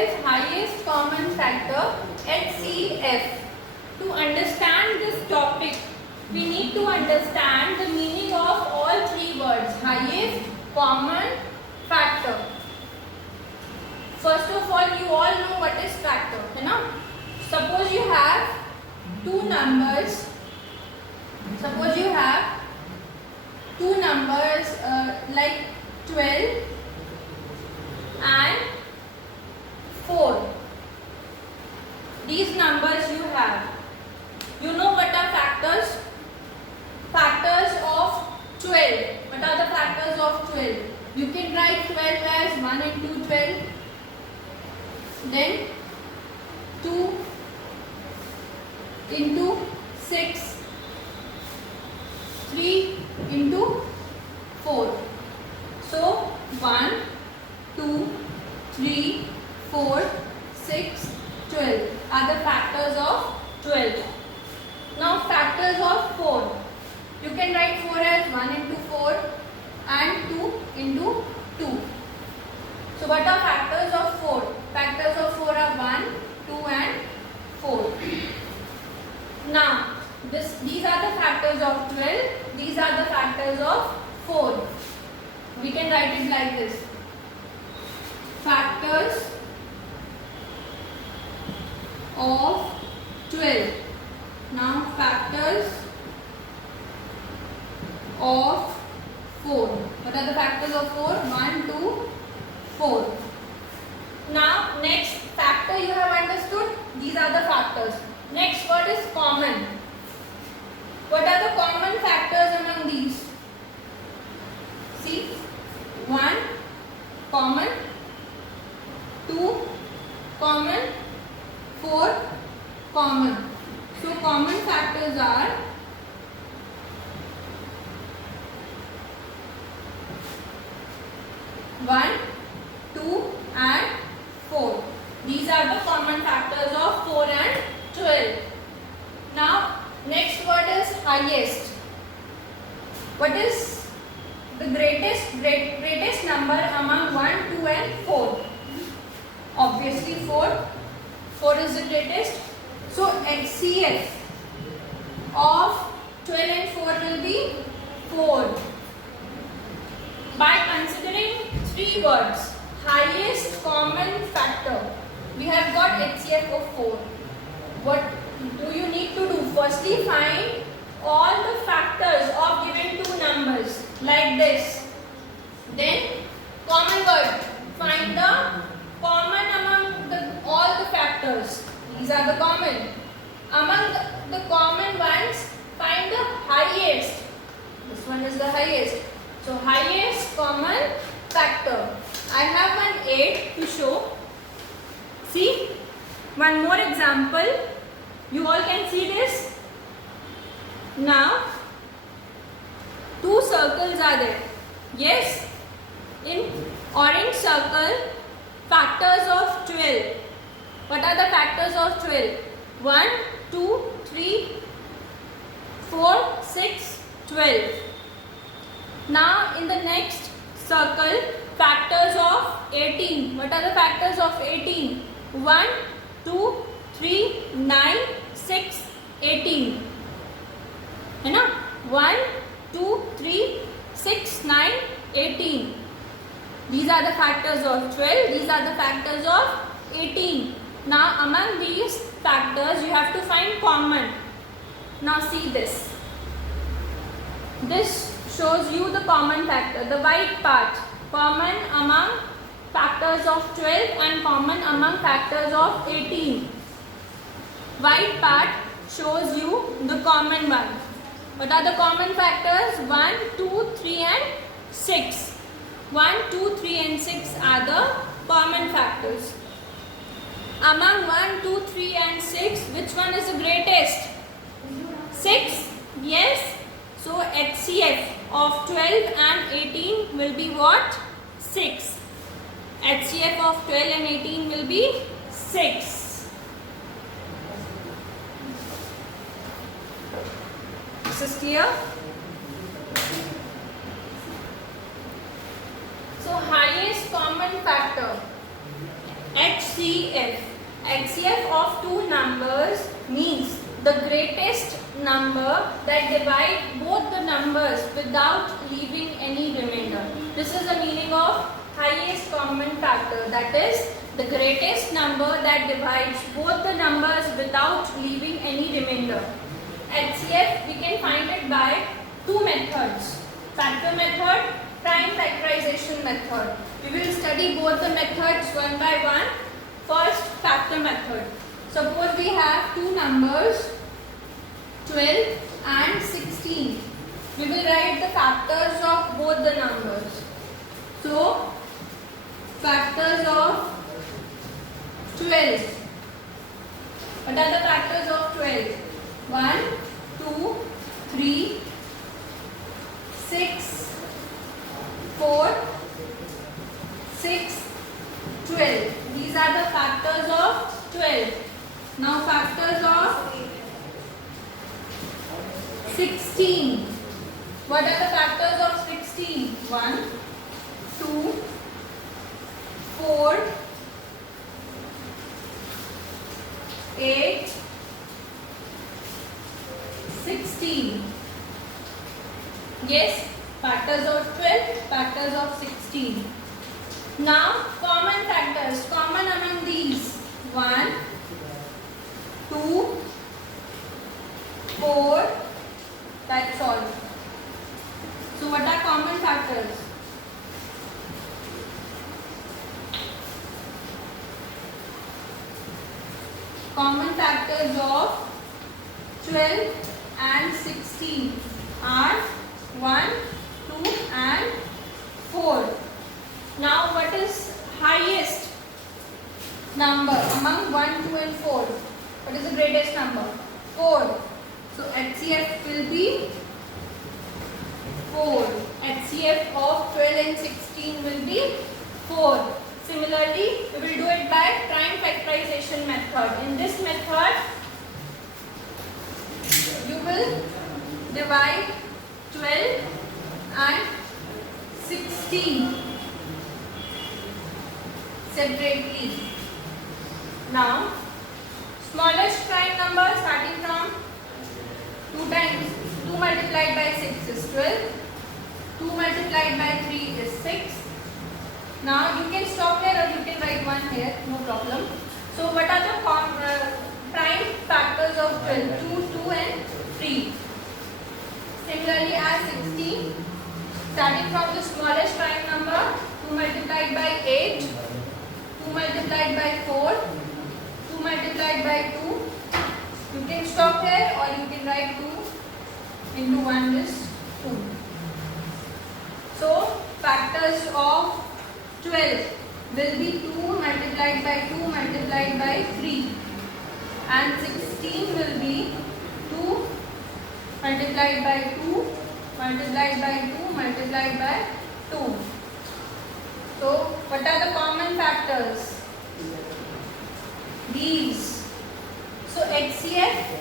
is highest common factor, HCF. To understand this topic, we need to understand the meaning of all three words, highest common factor. First of all, you all know what is factor, है ना? Suppose you have two numbers. Suppose you have two numbers like 12 and 4. These numbers you have. You know what are factors? Factors of 12. What are the factors of 12? You can write 12 as 1 into 12. Then 2 into 6. 3 into 4. So 1, 2, 3, 4, 6, 12 are the factors of 12. Now factors of 4. You can write 4 as 1 into 4 and 2 into 2. So what are factors of 4? Factors of 4 are 1, 2 and 4. Now these are the factors of 12. These are the factors of 4. We can write it like this. Factors of 12. Now factors of 4. What are the factors of 4? 1, 2, 4. Now next factor you have understood. These are the factors. Next word is common. What are the common factors among these? See, 1 common, 2 common, 4 common. So common factors are 1, 2 and 4. These are the common factors of 4 and 12. Now next word is highest. What is the greatest number among 1, 2 and 4? Obviously 4. 4 is the greatest. So HCF of 12 and 4 will be 4. By considering three words, highest common factor, we have got HCF of 4. What do you need to do? Firstly, find all the factors of given two numbers like this. Then common word, find the common among all the factors. These are the common. Among the common ones, find the highest. This one is the highest. So highest common factor. I have an 8 to show. See, one more example. You all can see this. Now, two circles are there. Yes, in orange circle, factors of 12. What are the factors of 12? 1, 2, 3, 4, 6, 12. Now, in the next circle, factors of 18. What are the factors of 18? 1, 2, 3, 9, 6, 18. है ना? 1, 2, 3, 6, 9, 18. These are the factors of 12. These are the factors of 18. Now among these factors you have to find common. Now see this. This shows you the common factor. The white part, common among factors of 12 and common among factors of 18. White part shows you the common one. What are the common factors? 1, 2, 3 and 6. 1, 2, 3 and 6 are the common factors. Among 1, 2, 3 and 6, which one is the greatest? 6? Yes. So HCF of 12 and 18 will be what? 6. HCF of 12 and 18 will be 6. This is clear? So highest common factor. HCF. HCF of two numbers means the greatest number that divide both the numbers without leaving any remainder. This is the meaning of highest common factor. That is the greatest number that divides both the numbers without leaving any remainder. HCF we can find it by two methods. Factor method, prime factorization method. We will study both the methods one by one. First, factor method. Suppose we have two numbers 12 and 16. We will write the factors of both the numbers. So, factors of 12. What are the factors of 12? 1, 2, 3, 6, 4, 6, 12. These are the factors of 12. Now factors of 16. What are the factors of 16? 1, 2, 4, 8, 16. Yes, factors of 12, factors of 16. Now, common factors, common among these. 1, 2, 4, that's all. So, what are common factors? Common factors of 12 and 16 are 1, 2 and 4. Now what is highest number among 1, 2 and 4? What is the greatest number? 4. So HCF will be 4. HCF of 12 and 16 will be 4. Similarly, we will do it by prime factorization method. In this method, you will divide 12 and 16 separately. Now, smallest prime number starting from 2 multiplied by 6 is 12. 2 multiplied by 3 is 6. Now you can stop here or you can write 1 here, no problem. So what are the prime factors of 12? 2, 2 and 3. Similarly as 16, starting from the smallest prime number, 2 multiplied by 8, 2 multiplied by 4, 2 multiplied by 2. You can stop here or you can write 2 into 1 is 2. So factors of 12 will be 2 multiplied by 2 multiplied by 3 and 16 will be 2 multiplied by 2 multiplied by 2 multiplied by 2. So what are the common factors? These. So HCF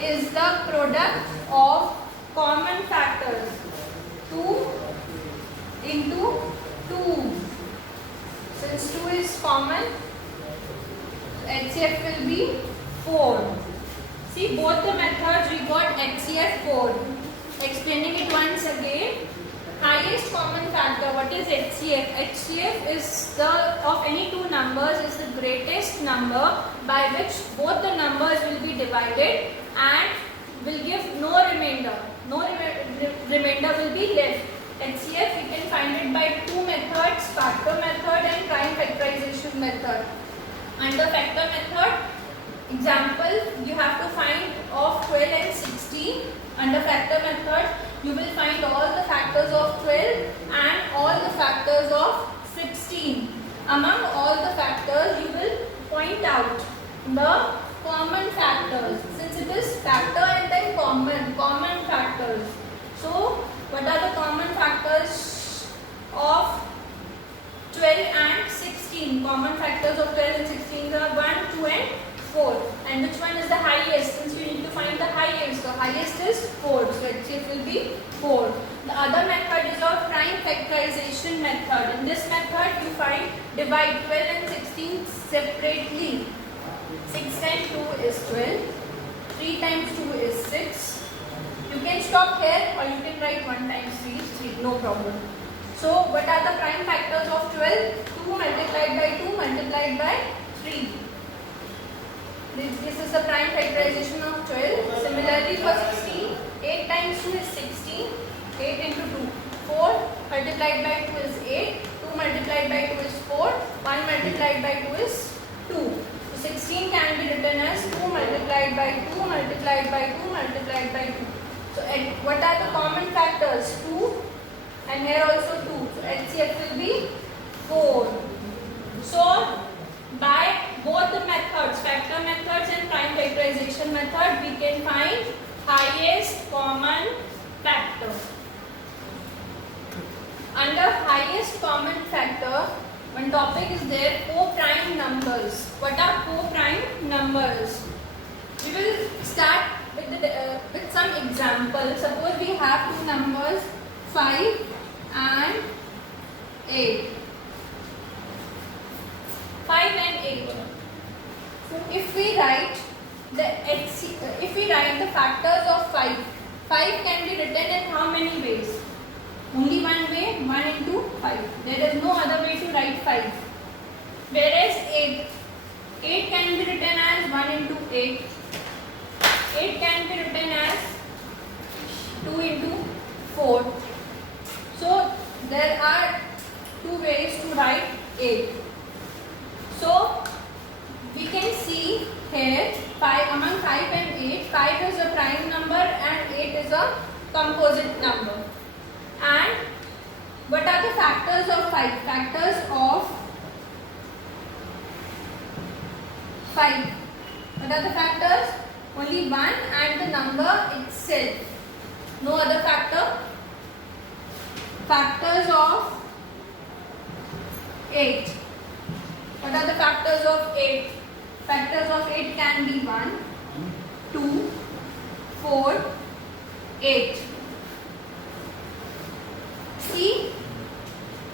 is the product of common factors. 2 into 2. Since 2 is common, HCF will be 4. See, both the methods we got HCF 4. Explaining it once again. Highest common factor. What is HCF? HCF is the of any two numbers is the greatest number by which both the numbers will be divided and will give no remainder. No remainder will be left. HCF we can find it by two methods, factor method and prime factorization method. Under factor method, example you have to find of 12 and 16. Under factor method, you will find all the factors of 12 and all the factors of 16. Among all the factors, you will point out the common factors. Since it is factor and then common factors. So, what are the common factors of 12 and 16? Common factors of 12 and 16 are 1, 2 and 4. And which one is the highest? Since we need to find the highest. The highest is 4. So HCF will be 4. The other method is our prime factorization method. In this method, you divide 12 and 16 separately. 6 times 2 is 12. 3 times 2 is 6. You can stop here or you can write 1 times 3 is 3. No problem. So, what are the prime factors of 12? 2 multiplied by 2 multiplied by 3. This is the prime factorization of 12. Similarly, for 16, 8 times 2 is 16. 8 into 2. 4 multiplied by 2 is 8. 2 multiplied by 2 is 4. 1 multiplied by 2 is 2. So 16 can be written as 2 multiplied by 2 multiplied by 2 multiplied by 2. So what are the common factors? 2 and here also 2. So HCF will be 4. So by both the methods, factor methods and prime factorization method, we can find highest common factor. Under highest common factor, one topic is there, co-prime numbers. What are co-prime numbers? We will start with some examples. Suppose we have two numbers 5 and 8. 5 and 8. So if we write the factors of 5, 5 can be written in how many ways? Only one way, 1 into 5. There is no other way to write 5. Whereas 8 can be written as 1 into 8. 8 can be written as 2 into 4. So there are two ways to write 8. So we can see here among 5 and 8, 5 is a prime number and 8 is a composite number. And what are the factors of 5? Factors of 5. What are the factors? Only 1 and the number itself. No other factor. Factors of 8. What are the factors of 8? Factors of 8 can be 1, 2, 4, 8. See,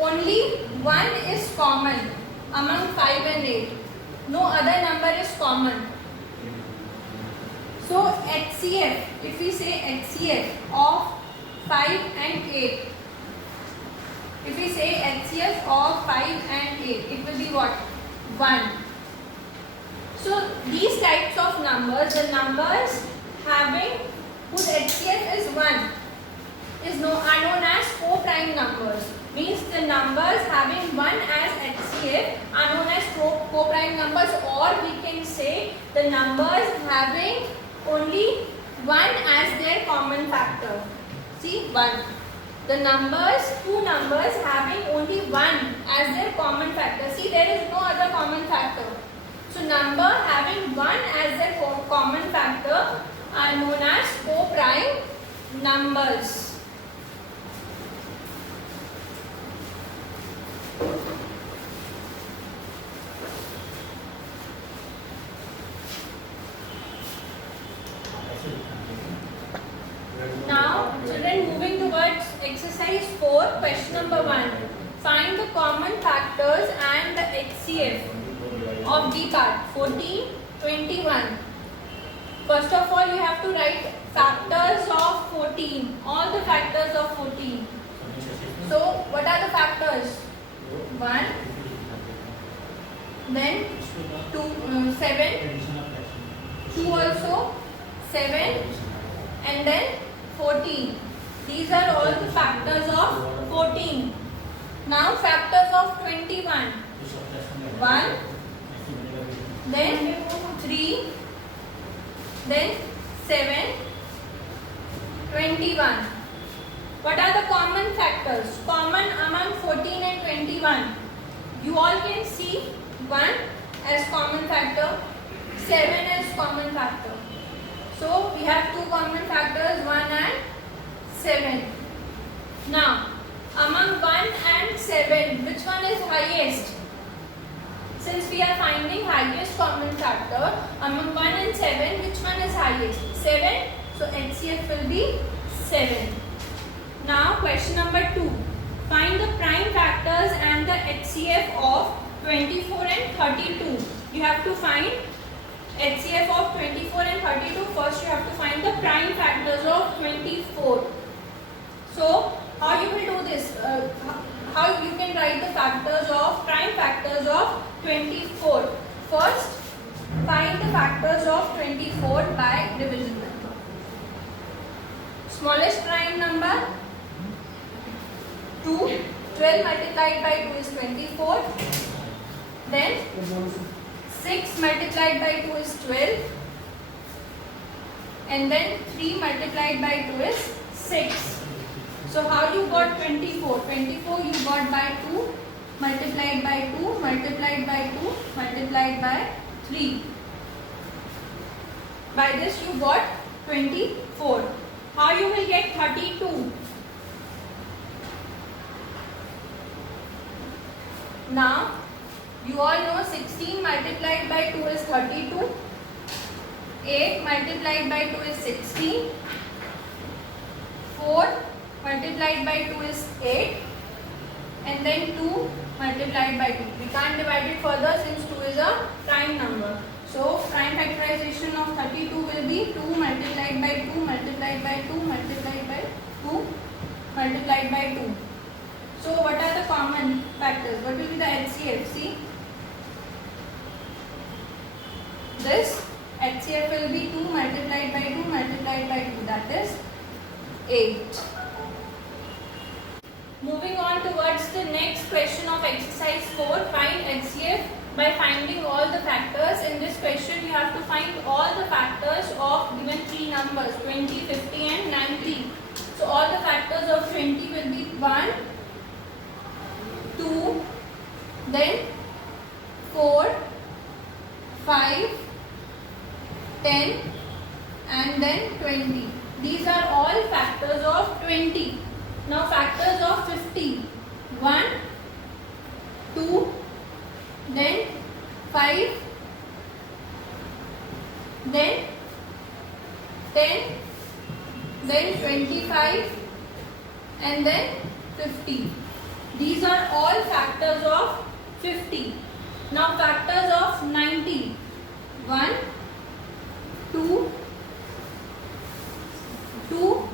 only 1 is common among 5 and 8. No other number is common. So HCF, if we say HCF of 5 and 8, if we say HCF of 5 and 8, it will be what? 1. So these types of numbers, the numbers having whose HCF is 1 are known as co-prime numbers. Means the numbers having 1 as HCF are known as co-prime numbers, or we can say the numbers having only 1 as their common factor. See, 1. The two numbers having only 1 as their common factor. See, there is no other common factor. So number having 1 as their common factor are known as co-prime numbers. Now, children, moving towards exercise 4, question number 1. Find the common factors and the HCF of D part 14, 21. First of all, you have to write factors of 14, all the factors of 14. So, what are the factors? 1, then 2, 7, 2 also, 7, and then 14. These are all the factors of 14. Now factors of 21. 1, then 3, then 7, 21. What are the common factors? Common among 14 and 21. You all can see 1 as common factor, 7 as common factor. So we have two common factors, 1 and 7. Now, among 1 and 7, which one is highest? Since we are finding highest common factor, among 1 and 7, which one is highest? 7. So HCF will be 7. Now question number 2. Find the prime factors and the HCF of 24 and 32. You have to find HCF of 24 and 32. First you have to find the prime factors of 24. So how you will do this? How you can write the prime factors of 24. First, find the factors of 24 by division method. Smallest prime number 2. 12 multiplied by 2 is 24. Then 6 multiplied by 2 is 12. And then 3 multiplied by 2 is 6. So how you got 24? 24 you got by 2 multiplied by 2 multiplied by 2 multiplied by 3. By this you got 24. How you will get 32? Now you all know 16 multiplied by 2 is 32. 8 multiplied by 2 is 16. 4 multiplied by 2 is 8. And then 2 multiplied by 2. We can't divide it further since 2 is a prime number. So prime factorization of 32 will be 2 multiplied by 2 multiplied by 2 multiplied by 2 multiplied by 2. So what are the common factors? What will be the HCF? See, this HCF will be 2 multiplied by 2 multiplied by 2, that is 8. Moving on towards the next question of exercise 4, find HCF by finding all the factors. In this question you have to find all the factors of given three numbers 20, 50 and 90. So all the factors of 20 will be 1, 2, then 4, 5, 10 and then 20. These are all factors of 20. Now factors of 50. 1, 2, then 5, then 10, then 25 and then 50. These are all factors of 50. Now factors of 90. 1, 2, 2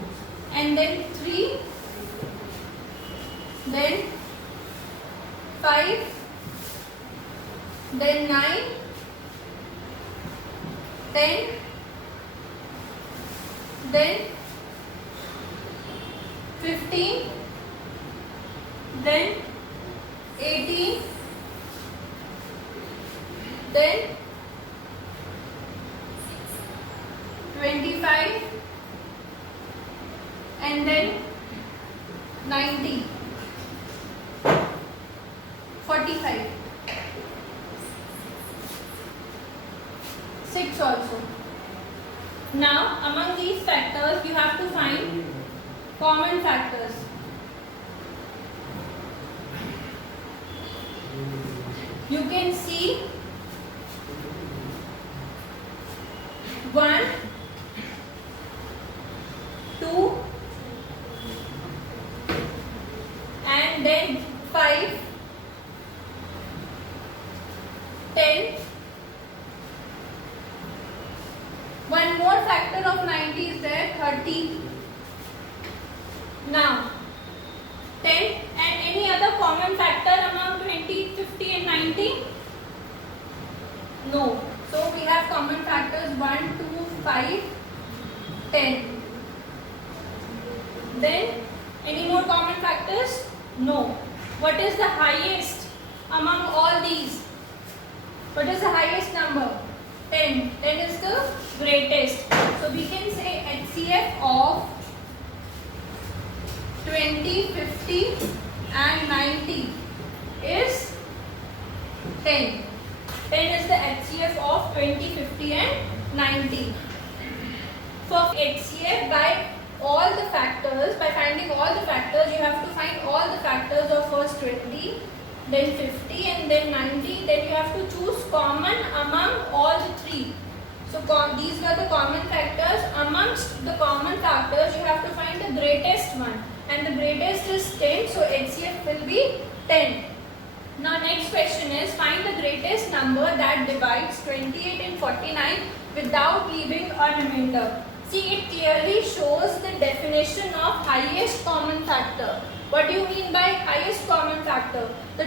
and then 3, then 5, then 9, 10, then 15, then 18, then 25 and then 90, 45, 6 also. Now among these factors you have to find common factors. You can see 1, 2 and then 5, 10. One more factor of 90 is there, 30. Now 10 and any other common factor among 20, 50 and 90? No. So we have common factors 1, 2, 5, 10. Then any more common factors? No. What is the highest among all these? What is the highest number? 10. 10 is the greatest. So we can say HCF of 20, 50 and 90 is 10. 10 is the HCF of 20, 50 and 90. For HCF by all the factors, by finding all the factors, you have to find all the factors of first 20, then 50 and then 90. Then you have to choose common among all the three. So these were the common factors. Amongst the common factors, you have to find the greatest one. and the greatest is 10, so HCF will be 10. Now next question is, find the greatest number that divides 28 and 49 without leaving a remainder. See, it clearly shows the definition of highest common factor. What do you mean by highest common factor? The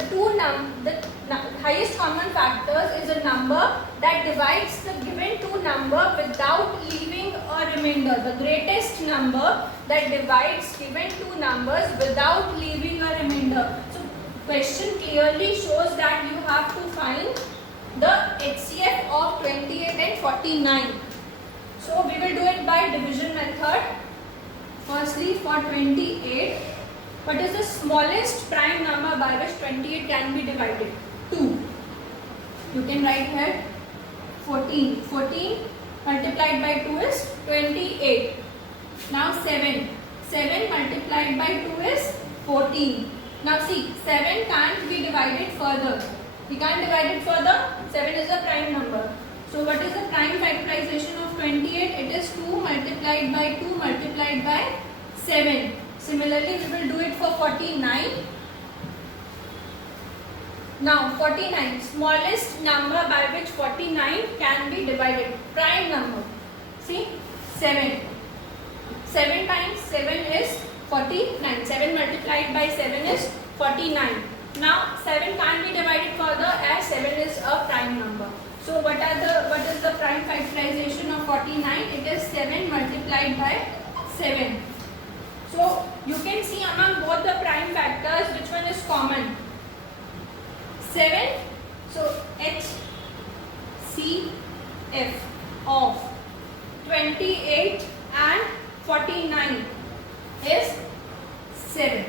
highest common factors is a number that divides the given two number without leaving a remainder. The greatest number that divides given two numbers without leaving a remainder. So question clearly shows that you have to find the HCF of 28 and 49. So we will do it by division method. Firstly, for 28, what is the smallest prime number by which 28 can be divided? 2. You can write here 14. 14 multiplied by 2 is 28. Now 7. 7 multiplied by 2 is 14. Now see, 7 can't be divided further. We can't divide it further. 7 is a prime number. So what is the prime factorization of 28? It is 2 multiplied by 2 multiplied by 7. Similarly, we will do it for 49. Now 49, smallest number by which 49 can be divided. Prime number. See, 7. 7 times 7 is 49. 7 multiplied by 7 is 49. Now 7 can't be divided further as 7 is a prime number. So what is the prime factorization of 49? It is 7 multiplied by 7. So you can see among both the prime factors which one is common. 7. So HCF of 28 and 49 is 7.